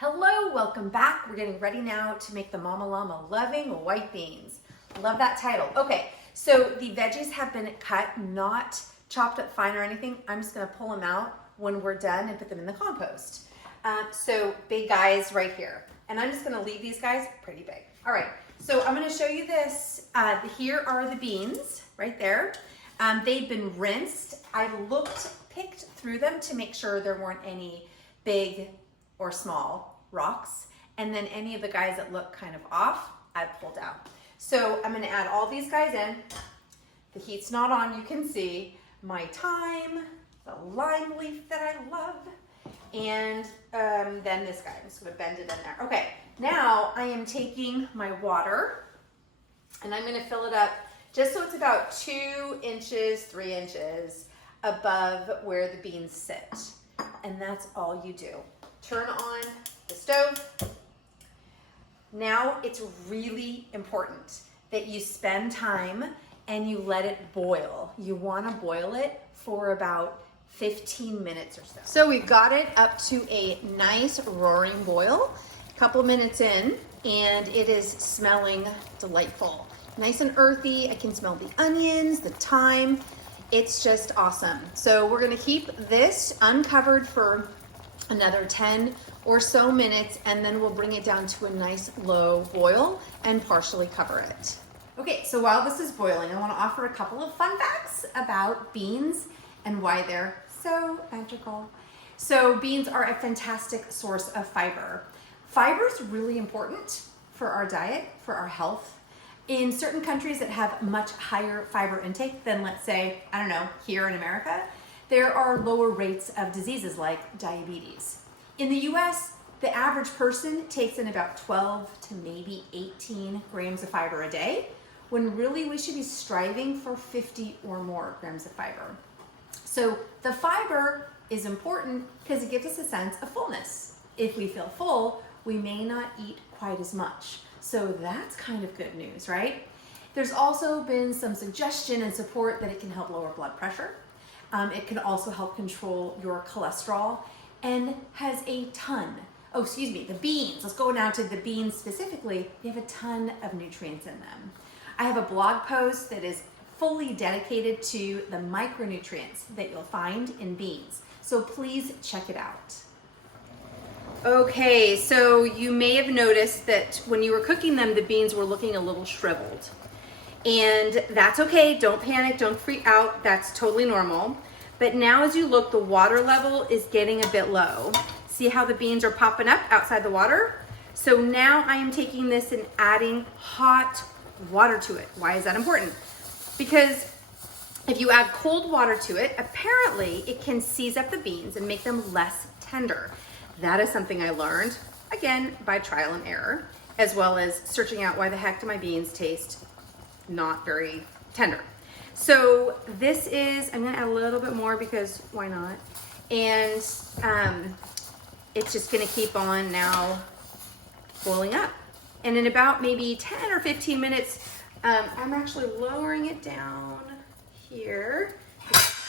Hello, welcome back. We're getting ready now to make the Mamma-Llama loving white beans. Love that title. Okay, so the veggies have been cut, not chopped up fine or anything. I'm just gonna pull them out when we're done and put them in the compost. So big guys right here. And I'm just gonna leave these guys pretty big. All right, so I'm gonna show you this. Here are the beans right there. They've been rinsed. I picked through them to make sure there weren't any big or small rocks. And then any of the guys that look kind of off, I pulled out. So I'm gonna add all these guys in. The heat's not on, you can see. My thyme, the lime leaf that I love, and then this guy. I'm just gonna bend it in there. Okay, now I am taking my water and I'm gonna fill it up just so it's about 2 inches, 3 inches above where the beans sit. And that's all you do. Turn on the stove. Now it's really important that you spend time and you let it boil. You wanna boil it for about 15 minutes or so. So we've got it up to a nice roaring boil, a couple minutes in, and it is smelling delightful. Nice and earthy. I can smell the onions, the thyme. It's just awesome. So we're gonna keep this uncovered for another 10 or so minutes, and then we'll bring it down to a nice low boil and partially cover it. Okay, so while this is boiling, I want to offer a couple of fun facts about beans and why they're so magical. So beans are a fantastic source of fiber. Fiber is really important for our diet, for our health. In certain countries that have much higher fiber intake than, let's say, I don't know, here in America, there are lower rates of diseases like diabetes. In the US, the average person takes in about 12 to maybe 18 grams of fiber a day, when really we should be striving for 50 or more grams of fiber. So the fiber is important because it gives us a sense of fullness. If we feel full, we may not eat quite as much. So that's kind of good news, right? There's also been some suggestion and support that it can help lower blood pressure. It can also help control your cholesterol and has a ton, the beans. Let's go now to the beans specifically. They have a ton of nutrients in them. I have a blog post that is fully dedicated to the micronutrients that you'll find in beans. So please check it out. Okay, so you may have noticed that when you were cooking them, the beans were looking a little shriveled. And that's okay, don't panic, don't freak out, that's totally normal. But now as you look, the water level is getting a bit low. See how the beans are popping up outside the water? So now I am taking this and adding hot water to it. Why is that important? Because if you add cold water to it, apparently it can seize up the beans and make them less tender. That is something I learned, again, by trial and error, as well as searching out why the heck do my beans taste not very tender. So this is, I'm gonna add a little bit more because why not? And it's just gonna keep on now boiling up. And in about maybe 10 or 15 minutes, I'm actually lowering it down here.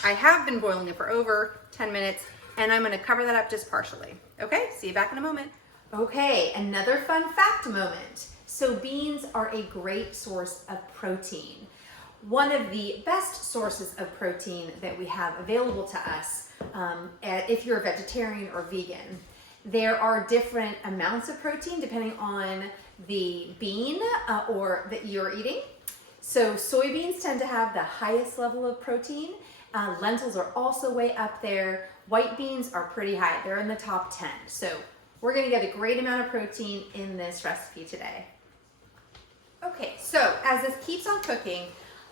I have been boiling it for over 10 minutes, and I'm gonna cover that up just partially. Okay, see you back in a moment. Okay, another fun fact moment. So beans are a great source of protein. One of the best sources of protein that we have available to us, if you're a vegetarian or vegan. There are different amounts of protein depending on the bean or that you're eating. So soybeans tend to have the highest level of protein. Lentils are also way up there. White beans are pretty high. They're in the top 10. So we're gonna get a great amount of protein in this recipe today. Okay, so as this keeps on cooking,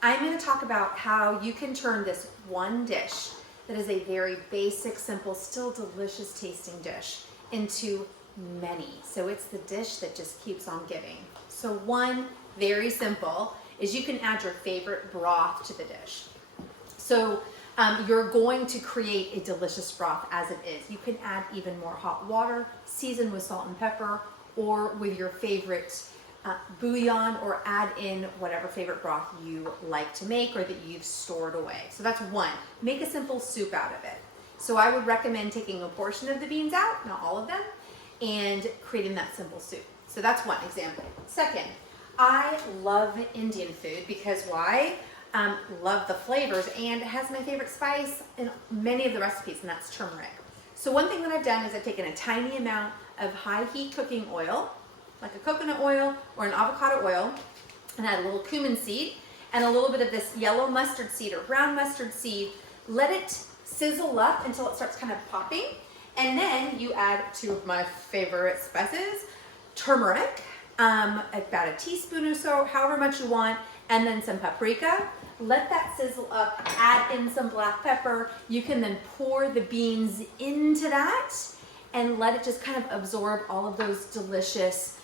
I'm gonna talk about how you can turn this one dish that is a very basic, simple, still delicious tasting dish into many. So it's the dish that just keeps on giving. So one, very simple, is you can add your favorite broth to the dish. So you're going to create a delicious broth as it is. You can add even more hot water, season with salt and pepper, or with your favorite bouillon, or add in whatever favorite broth you like to make or that you've stored away. So that's one. Make a simple soup out of it. So I would recommend taking a portion of the beans out, not all of them, and creating that simple soup. So that's one example. Second, I love Indian food because why? Love the flavors, and it has my favorite spice in many of the recipes, and that's turmeric. So one thing that I've done is I've taken a tiny amount of high heat cooking oil, like a coconut oil or an avocado oil, and add a little cumin seed and a little bit of this yellow mustard seed or brown mustard seed. Let it sizzle up until it starts kind of popping. And then you add two of my favorite spices, turmeric, about a teaspoon or so, however much you want, and then some paprika. Let that sizzle up, add in some black pepper. You can then pour the beans into that and let it just kind of absorb all of those delicious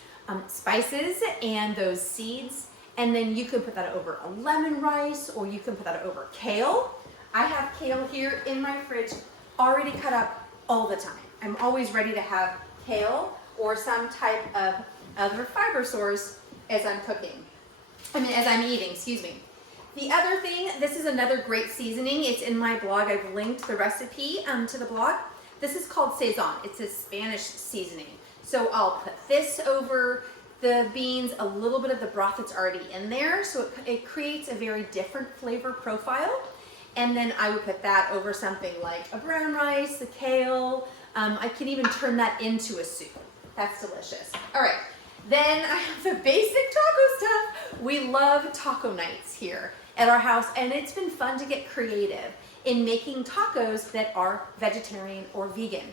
spices and those seeds. And then you can put that over a lemon rice, or you can put that over kale. I have kale here in my fridge already cut up all the time. I'm always ready to have kale or some type of other fiber source as I'm cooking. As I'm eating, excuse me. The other thing, this is another great seasoning. It's in my blog. I've linked the recipe to the blog. This is called Sazon. It's a Spanish seasoning. So I'll put this over the beans, a little bit of the broth that's already in there. So it creates a very different flavor profile. And then I would put that over something like a brown rice, the kale. I can even turn that into a soup. That's delicious. All right. Then I have the basic taco stuff. We love taco nights here at our house, and it's been fun to get creative in making tacos that are vegetarian or vegan.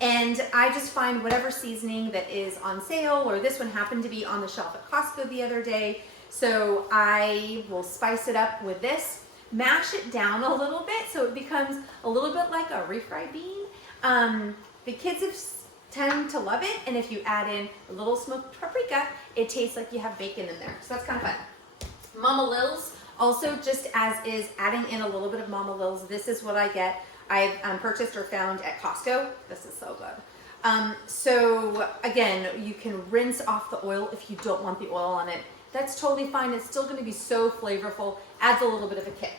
And I just find whatever seasoning that is on sale, or this one happened to be on the shelf at Costco the other day, so I will spice it up with this, mash it down a little bit so it becomes a little bit like a refried bean. The kids tend to love it, and if you add in a little smoked paprika, it tastes like you have bacon in there. So that's kind of fun. Mama-Lills, also just as is, adding in a little bit of Mama-Lills. This is what I get. I've purchased or found at Costco. This is so good. So again, you can rinse off the oil if you don't want the oil on it. That's totally fine. It's still going to be so flavorful. Adds a little bit of a kick.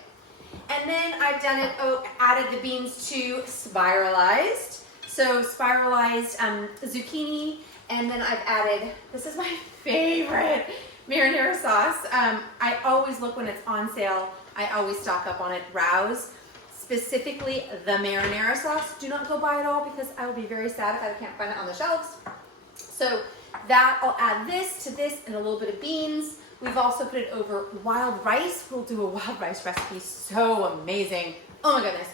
And then I've done it, added the beans to spiralized. So spiralized zucchini, and then I've added, this is my favorite, marinara sauce. I always look when it's on sale. I always stock up on it. Rouse, specifically the marinara sauce. Do not go buy it all because I will be very sad if I can't find it on the shelves. So that, I'll add this to this and a little bit of beans. We've also put it over wild rice. We'll do a wild rice recipe. So amazing. Oh my goodness.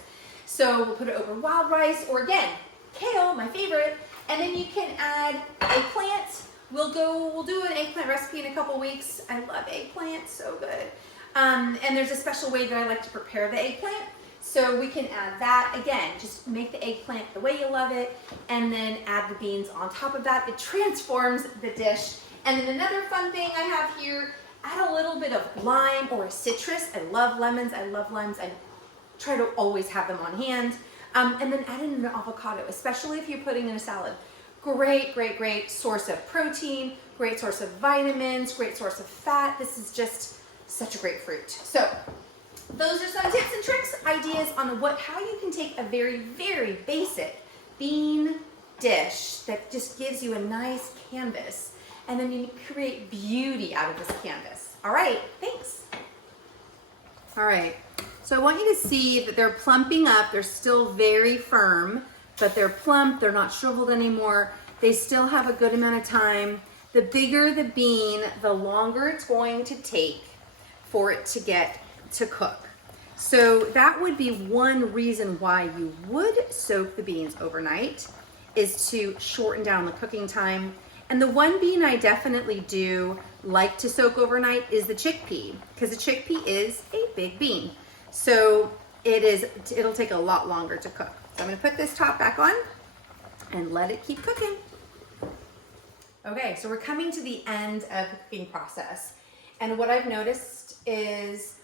So we'll put it over wild rice, or again, kale, my favorite, and then you can add eggplant. We'll do an eggplant recipe in a couple weeks. I love eggplant, so good. And there's a special way that I like to prepare the eggplant. So we can add that. Again, just make the eggplant the way you love it, and then add the beans on top of that. It transforms the dish. And then another fun thing I have here, add a little bit of lime or a citrus. I love lemons, I love limes. I try to always have them on hand. And then add in an avocado, especially if you're putting in a salad. Great, great, great source of protein, great source of vitamins, great source of fat. This is just such a great fruit. So those are some tips and tricks, ideas on how you can take a very, very basic bean dish that just gives you a nice canvas, and then you create beauty out of this canvas. All right, thanks. All right. So I want you to see that they're plumping up. They're still very firm, but they're plump. They're not shriveled anymore. They still have a good amount of time. The bigger the bean, the longer it's going to take for it to get to cook. So that would be one reason why you would soak the beans overnight, is to shorten down the cooking time. And the one bean I definitely do like to soak overnight is the chickpea, because the chickpea is a big bean. So it'll take a lot longer to cook. So I'm gonna put this top back on and let it keep cooking. Okay, so we're coming to the end of the cooking process. And what I've noticed is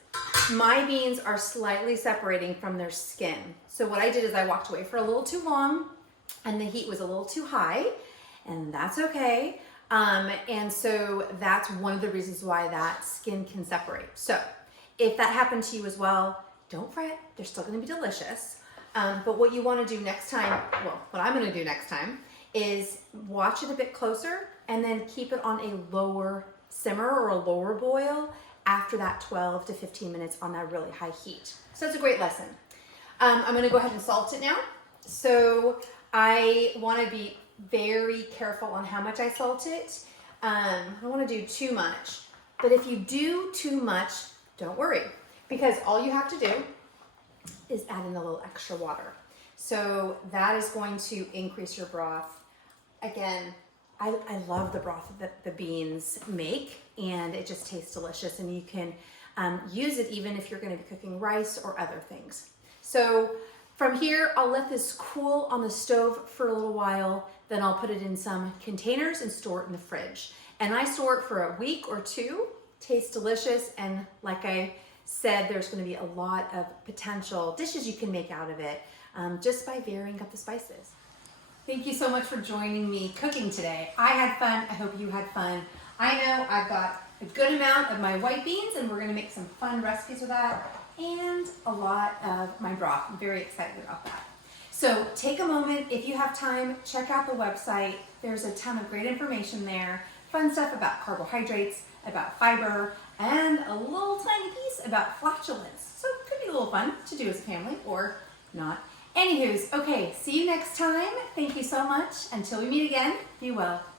my beans are slightly separating from their skin. So what I did is I walked away for a little too long, and the heat was a little too high, and that's okay. And so that's one of the reasons why that skin can separate. So if that happened to you as well, don't fret, they're still gonna be delicious. But what you wanna do next time, well, what I'm gonna do next time is watch it a bit closer and then keep it on a lower simmer or a lower boil after that 12 to 15 minutes on that really high heat. So that's a great lesson. I'm gonna go ahead and salt it now. So I wanna be very careful on how much I salt it. I don't wanna do too much, but if you do too much, don't worry, because all you have to do is add in a little extra water. So that is going to increase your broth. Again, I love the broth that the beans make, and it just tastes delicious, and you can use it even if you're gonna be cooking rice or other things. So from here, I'll let this cool on the stove for a little while, then I'll put it in some containers and store it in the fridge. And I store it for a week or two, tastes delicious, and like I said, there's gonna be a lot of potential dishes you can make out of it just by varying up the spices. Thank you so much for joining me cooking today. I had fun, I hope you had fun. I know I've got a good amount of my white beans, and we're gonna make some fun recipes with that, and a lot of my broth. I'm very excited about that. So take a moment, if you have time, check out the website. There's a ton of great information there. Fun stuff about carbohydrates, about fiber, and a little tiny piece about flatulence. So it could be a little fun to do as a family or not. Anywho's, okay, see you next time. Thank you so much. Until we meet again, be well.